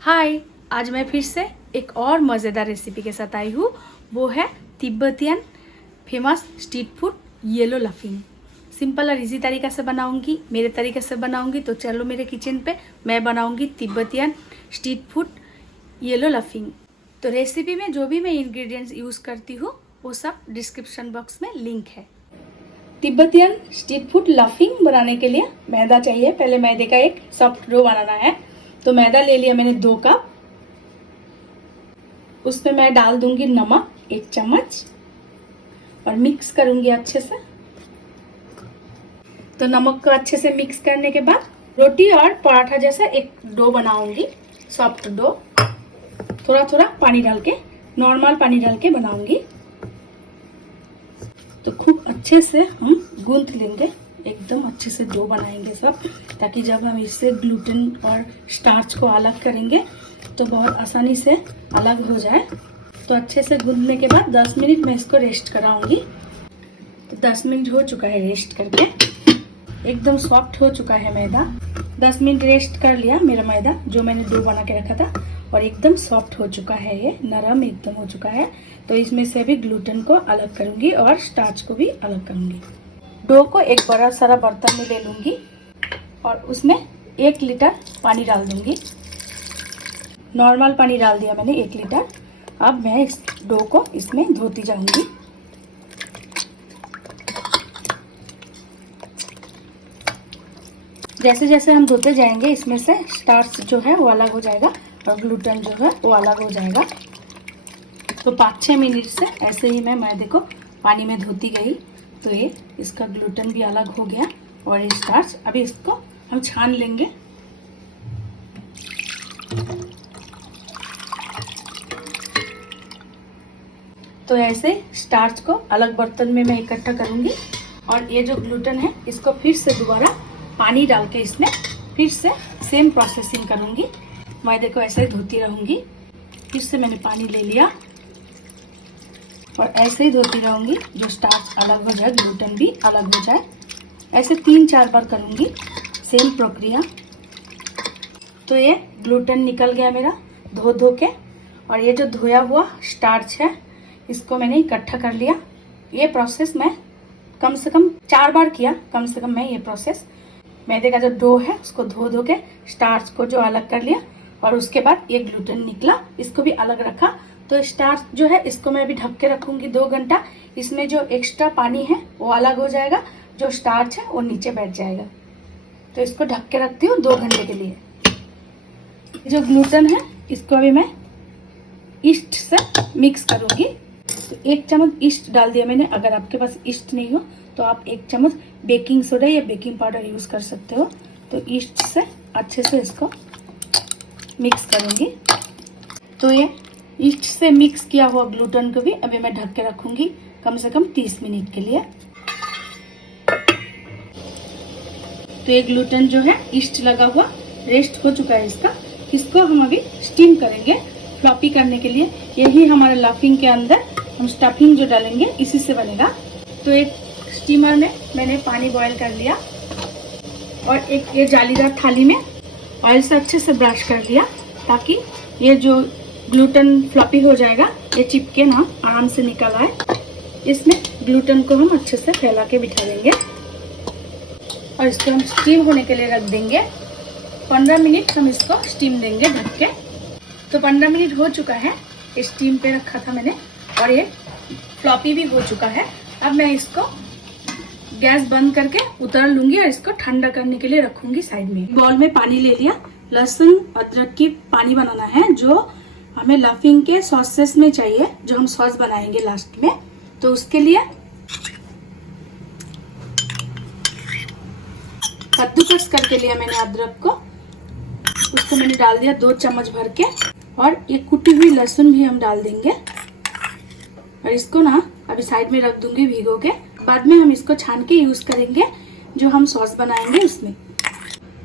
हाय, आज मैं फिर से एक और मज़ेदार रेसिपी के साथ आई हूँ। वो है Tibetan famous street food yellow laughing. Simple और इजी तरीक़ा से बनाऊंगी, मेरे तरीके से बनाऊंगी। तो चलो मेरे किचन पे, मैं बनाऊंगी Tibetan street food yellow laughing. तो रेसिपी में जो भी मैं इंग्रेडिएंट्स यूज़ करती हूँ वो सब डिस्क्रिप्शन बॉक्स में लिंक है। तिब्बतियन स्ट्रीट फूड लफिंग बनाने के लिए मैदा चाहिए। पहले मैदे का एक सॉफ्ट डो बनाना है। तो मैदा ले लिया मैंने 2 कप। उसमें मैं डाल दूंगी नमक 1 चम्मच और मिक्स करूंगी अच्छे से। तो नमक को अच्छे से मिक्स करने के बाद रोटी और पराठा जैसा एक डो बनाऊंगी, सॉफ्ट डो। थोड़ा थोड़ा पानी डाल के, नॉर्मल पानी डाल के बनाऊंगी। तो खूब अच्छे से हम गूंथ लेंगे, एकदम अच्छे से डो बनाएंगे सब, ताकि जब हम इससे ग्लूटेन और स्टार्च को अलग करेंगे तो बहुत आसानी से अलग हो जाए। तो अच्छे से गूंथने के बाद 10 मिनट मैं इसको रेस्ट कराऊंगी। तो 10 मिनट हो चुका है रेस्ट करके, एकदम सॉफ्ट हो चुका है मैदा। 10 मिनट रेस्ट कर लिया मेरा मैदा, जो मैंने डो बना के रखा था, और एकदम सॉफ्ट हो चुका है, ये नरम एकदम हो चुका है। तो इसमें से भी ग्लूटेन को अलग करूंगी और स्टार्च को भी अलग करूंगी। डो को एक बड़ा सारा बर्तन में ले लूंगी और उसमें 1 लीटर पानी डाल दूंगी। नॉर्मल पानी डाल दिया मैंने 1 लीटर। अब मैं इस डो को इसमें धोती जाऊंगी। जैसे जैसे हम धोते जाएंगे इसमें से स्टार्च जो है वो अलग हो जाएगा और ग्लूटेन जो है वो अलग हो जाएगा। तो 5-6 मिनट से ऐसे ही मैं मैदे को पानी में धोती गई। तो ये इसका ग्लूटेन भी अलग हो गया और ये स्टार्च। अभी इसको हम छान लेंगे। तो ऐसे स्टार्च को अलग बर्तन में मैं इकट्ठा करूंगी और ये जो ग्लूटेन है इसको फिर से दोबारा पानी डाल के इसमें फिर से सेम प्रोसेसिंग करूंगी। मैदे को ऐसे ही धोती रहूंगी। फिर से मैंने पानी ले लिया और ऐसे ही धोती रहूंगी, जो स्टार्च अलग हो जाए, ग्लूटेन भी अलग हो जाए। ऐसे 3-4 बार करूंगी, सेम प्रक्रिया। तो ये ग्लूटेन निकल गया मेरा धो धो के, और ये जो धोया हुआ स्टार्च है इसको मैंने इकट्ठा कर लिया। ये प्रोसेस मैं कम से कम 4 बार किया, कम से कम मैं ये प्रोसेस। मैदे का जो डो है उसको धो धो के स्टार्च को जो अलग कर लिया, और उसके बाद ये ग्लूटेन निकला, इसको भी अलग रखा। तो स्टार्च जो है इसको मैं अभी ढक के रखूंगी 2 घंटा। इसमें जो एक्स्ट्रा पानी है वो अलग हो जाएगा, जो स्टार्च है वो नीचे बैठ जाएगा। तो इसको ढक के रखती हूँ 2 घंटे के लिए। जो ग्लूटेन है इसको अभी मैं ईस्ट से मिक्स करूंगी। तो 1 चम्मच ईस्ट डाल दिया मैंने। अगर आपके पास ईस्ट नहीं हो तो आप 1 चम्मच बेकिंग सोडा या बेकिंग पाउडर यूज कर सकते हो। तो ईस्ट से अच्छे से इसको मिक्स करूंगी। तो ये ईस्ट से मिक्स किया हुआ ग्लूटेन को भी अभी मैं ढक के रखूंगी कम से कम 30 मिनट के लिए। तो ये ग्लूटेन जो है ईस्ट लगा हुआ रेस्ट हो चुका है इसका। इसको हम अभी स्टीम करेंगे फ्लॉपी करने के लिए। यही हमारा लफिंग के अंदर हम स्टफिंग जो डालेंगे इसी से बनेगा। तो एक स्टीमर में मैंने पानी बॉईल कर लिया और एक ये जालीदार थाली में ऑयल से अच्छे से ब्रश कर लिया, ताकि ये जो ग्लूटेन फ्लॉपी हो जाएगा, ये चिपके ना, आराम से निकल आए। इसमें ग्लूटेन को हम अच्छे से फैला के बिठा देंगे और इसको हम स्टीम होने के लिए रख देंगे। 15 मिनट हम इसको स्टीम देंगे ढक के। तो 15 मिनट हो चुका है, स्टीम पे रखा था मैंने, और ये फ्लॉपी भी हो चुका है। अब मैं इसको गैस बंद करके उतार लूंगी और इसको ठंडा करने के लिए रखूंगी साइड में। बाउल में पानी ले लिया। लहसुन अदरक की पानी बनाना है, जो हमें लफिंग के सॉसेस में चाहिए, जो हम सॉस बनाएंगे लास्ट में। तो उसके लिए कद्दूकस करके लिया मैंने अदरक को, उसको मैंने डाल दिया 2 चम्मच भर के। और ये कुटी हुई लहसुन भी हम डाल देंगे और इसको ना अभी साइड में रख दूंगी भिगो के। बाद में हम इसको छान के यूज करेंगे, जो हम सॉस बनाएंगे उसमें।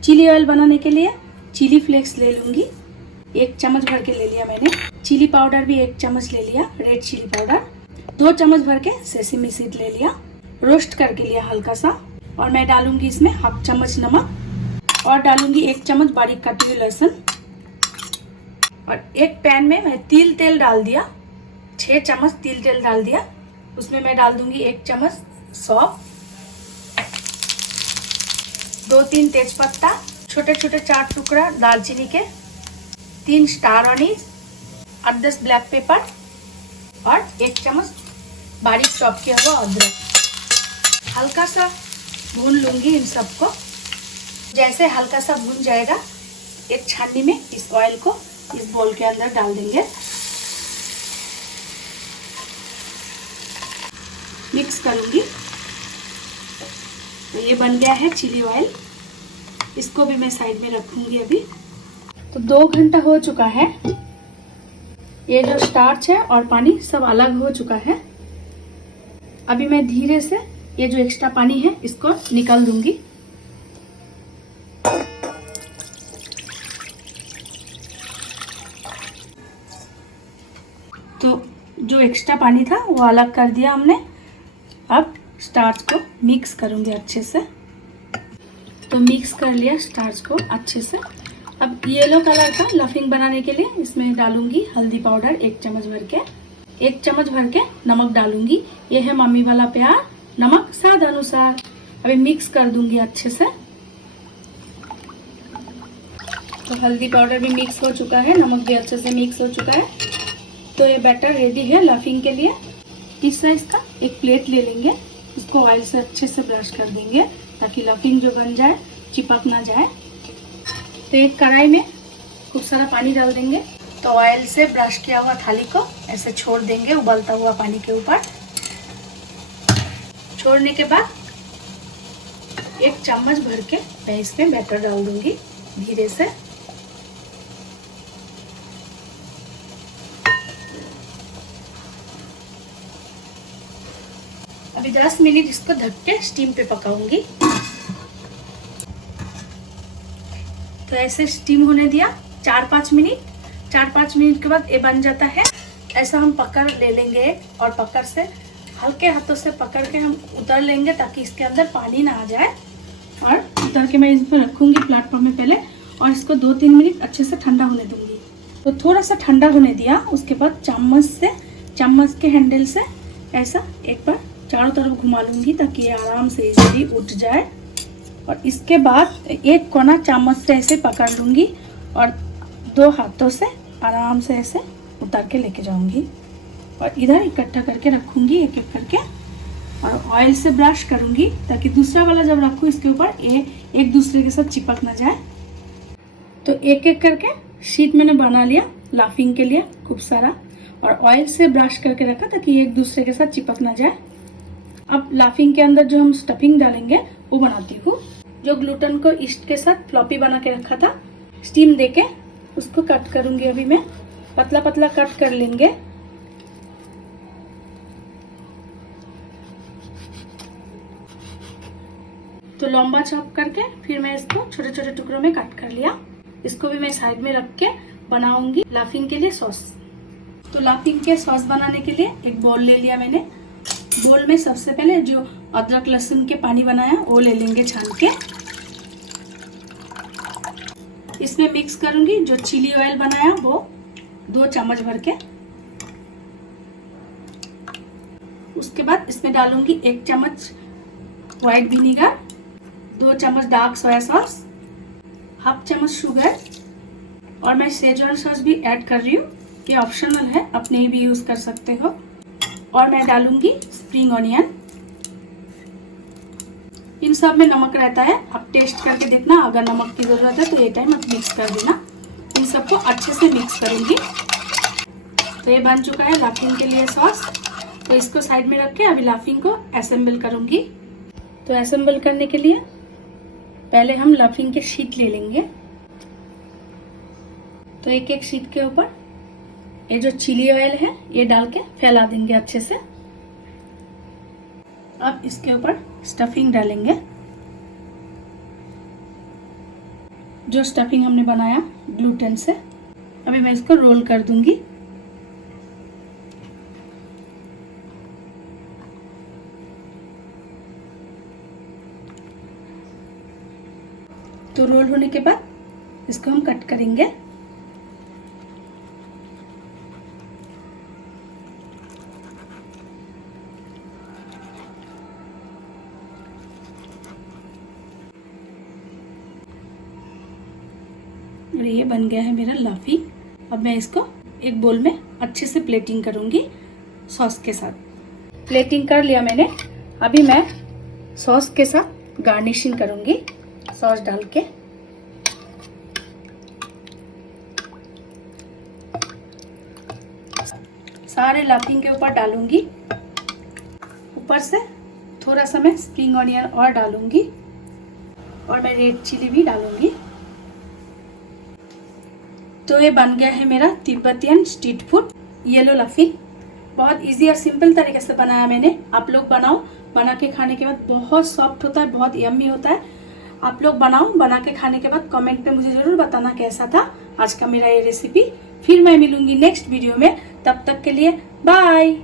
चिली ऑयल बनाने के लिए चिली फ्लेक्स ले लूंगी, 1 चम्मच भर के ले लिया मैंने। चिली पाउडर भी 1 चम्मच ले लिया, रेड चिली पाउडर। 2 चम्मच भर के सेसमी सीड ले लिया, रोस्ट करके लिया हल्का सा। और मैं डालूंगी इसमें 1/2 चम्मच नमक और डालूंगी 1 चम्मच बारीक कटी हुई लहसुन। और एक पैन में मैं तिल तेल डाल दिया, 6 चम्मच तिल तेल डाल दिया। उसमें मैं डाल दूंगी 1 चम्मच सौंफ, 2-3 तेजपत्ता, छोटे छोटे 4 टुकड़ा दालचीनी के, 3 स्टार अनीस, 8-10 ब्लैक पेपर और 1 चम्मच बारीक चॉप किया हुआ अदरक। हल्का सा भून लूंगी इन सबको। जैसे हल्का सा भून जाएगा, एक छन्नी में इस ऑयल को इस बोल के अंदर डाल देंगे, मिक्स करूंगी। तो ये बन गया है चिली ऑयल। इसको भी मैं साइड में रखूंगी अभी। तो 2 घंटा हो चुका है। ये जो स्टार्च है और पानी सब अलग हो चुका है। अभी मैं धीरे से ये जो एक्स्ट्रा पानी है इसको निकाल दूंगी। तो जो एक्स्ट्रा पानी था वो अलग कर दिया हमने। अब स्टार्च को मिक्स करूंगी अच्छे से। तो मिक्स कर लिया स्टार्च को अच्छे से। अब येलो कलर का लफिंग बनाने के लिए इसमें डालूंगी हल्दी पाउडर 1 चम्मच भर के, 1 चम्मच भर के नमक डालूंगी। ये है मम्मी वाला प्यार, नमक स्वाद अनुसार। अभी मिक्स कर दूंगी अच्छे से। तो हल्दी पाउडर भी मिक्स हो चुका है, नमक भी अच्छे से मिक्स हो चुका है। तो ये बैटर रेडी है लफिंग के लिए। इस साइज का एक प्लेट ले लेंगे, इसको ऑयल से अच्छे से ब्रश कर देंगे ताकि लफिंग जो बन जाए चिपक ना जाए। तो एक कढ़ाई में खूब सारा पानी डाल देंगे। तो ऑयल से ब्रश किया हुआ थाली को ऐसे छोड़ देंगे उबलता हुआ पानी के ऊपर। छोड़ने के बाद 1 चम्मच भर के मैं इसमें बैटर डाल दूंगी धीरे से। अभी 10 मिनट इसको ढक के स्टीम पे पकाऊंगी। तो ऐसे स्टीम होने दिया 4-5 मिनट। 4-5 मिनट के बाद ये बन जाता है। ऐसा हम पकड़ ले लेंगे और पकड़ से हल्के हाथों से पकड़ के हम उतर लेंगे ताकि इसके अंदर पानी ना आ जाए। और उतर के मैं इसको रखूंगी प्लेटफॉर्म में पहले और इसको 2-3 मिनट अच्छे से ठंडा होने दूंगी। तो थोड़ा सा ठंडा होने दिया, उसके बाद चम्मच के हैंडल से ऐसा एक बार चारों तरफ घुमा लूंगी ताकि ये आराम से इजीली उठ जाए। और इसके बाद एक कोना चम्मच से ऐसे पकड़ लूंगी और 2 हाथों से आराम से ऐसे उतार के लेके जाऊंगी और इधर इकट्ठा करके रखूंगी एक एक करके। और ऑयल से ब्रश करूंगी ताकि दूसरा वाला जब रखूँ इसके ऊपर ये एक दूसरे के साथ चिपक ना जाए। तो एक एक करके शीट मैंने बना लिया लाफिंग के लिए खूब सारा, और ऑयल से ब्रश करके रखा ताकि एक दूसरे के साथ चिपक ना जाए। अब लाफिंग के अंदर जो हम स्टफिंग डालेंगे वो बनाती हूँ। जो ग्लूटन को ईस्ट के साथ फ्लॉपी बना के रखा था स्टीम देके, उसको कट करूंगी। अभी मैं पतला पतला कट कर लेंगे। तो लंबा चॉप करके फिर मैं इसको छोटे छोटे टुकड़ों में कट कर लिया। इसको भी मैं साइड में रख के बनाऊंगी लाफिंग के लिए सॉस। तो लाफिंग के सॉस बनाने के लिए एक बोल ले लिया मैंने। बोल में सबसे पहले जो अदरक लहसुन के पानी बनाया वो ले लेंगे छान के। इसमें मिक्स करूंगी जो चिली ऑयल बनाया वो 2 चम्मच भर के। उसके बाद इसमें डालूंगी 1 चम्मच व्हाइट विनीगर, 2 चम्मच डार्क सोया सॉस, हाफ चम्मच शुगर, और मैं शेजवान सॉस भी ऐड कर रही हूँ। ये ऑप्शनल है, आप नहीं भी यूज कर सकते हो। और मैं डालूंगी स्प्रिंग ऑनियन। इन सब में नमक रहता है, आप टेस्ट करके देखना। अगर नमक की जरूरत है तो ये टाइम आप मिक्स कर देना। इन सबको अच्छे से मिक्स करूंगी। तो ये बन चुका है लाफिंग के लिए सॉस। तो इसको साइड में रख के अभी लाफिंग को असेंबल करूंगी। तो असेंबल करने के लिए पहले हम लाफिंग के शीट ले लेंगे। तो एक एक शीट के ऊपर ये जो चिली ऑयल है ये डाल के फैला देंगे अच्छे से। अब इसके ऊपर स्टफिंग डालेंगे। जो स्टफिंग हमने बनाया ग्लूटेन से, अभी मैं इसको रोल कर दूंगी। तो रोल होने के बाद इसको हम कट करेंगे। और ये बन गया है मेरा लाफिंग। अब मैं इसको एक बोल में अच्छे से प्लेटिंग करूंगी सॉस के साथ। प्लेटिंग कर लिया मैंने। अभी मैं सॉस के साथ गार्निशिंग करूंगी सॉस डाल के। सारे लाफिंग के ऊपर डालूंगी। ऊपर से थोड़ा सा मैं स्प्रिंग ऑनियन और डालूंगी और मैं रेड चिली भी डालूंगी। तो ये बन गया है मेरा Tibetan street food yellow laughing. बहुत इजी और सिंपल तरीके से बनाया मैंने। आप लोग बनाओ, बना के खाने के बाद बहुत सॉफ्ट होता है, बहुत यम्मी होता है। आप लोग बनाओ, बना के खाने के बाद कमेंट में मुझे जरूर बताना कैसा था आज का मेरा ये रेसिपी। फिर मैं मिलूंगी नेक्स्ट वीडियो में, तब तक के लिए बाय।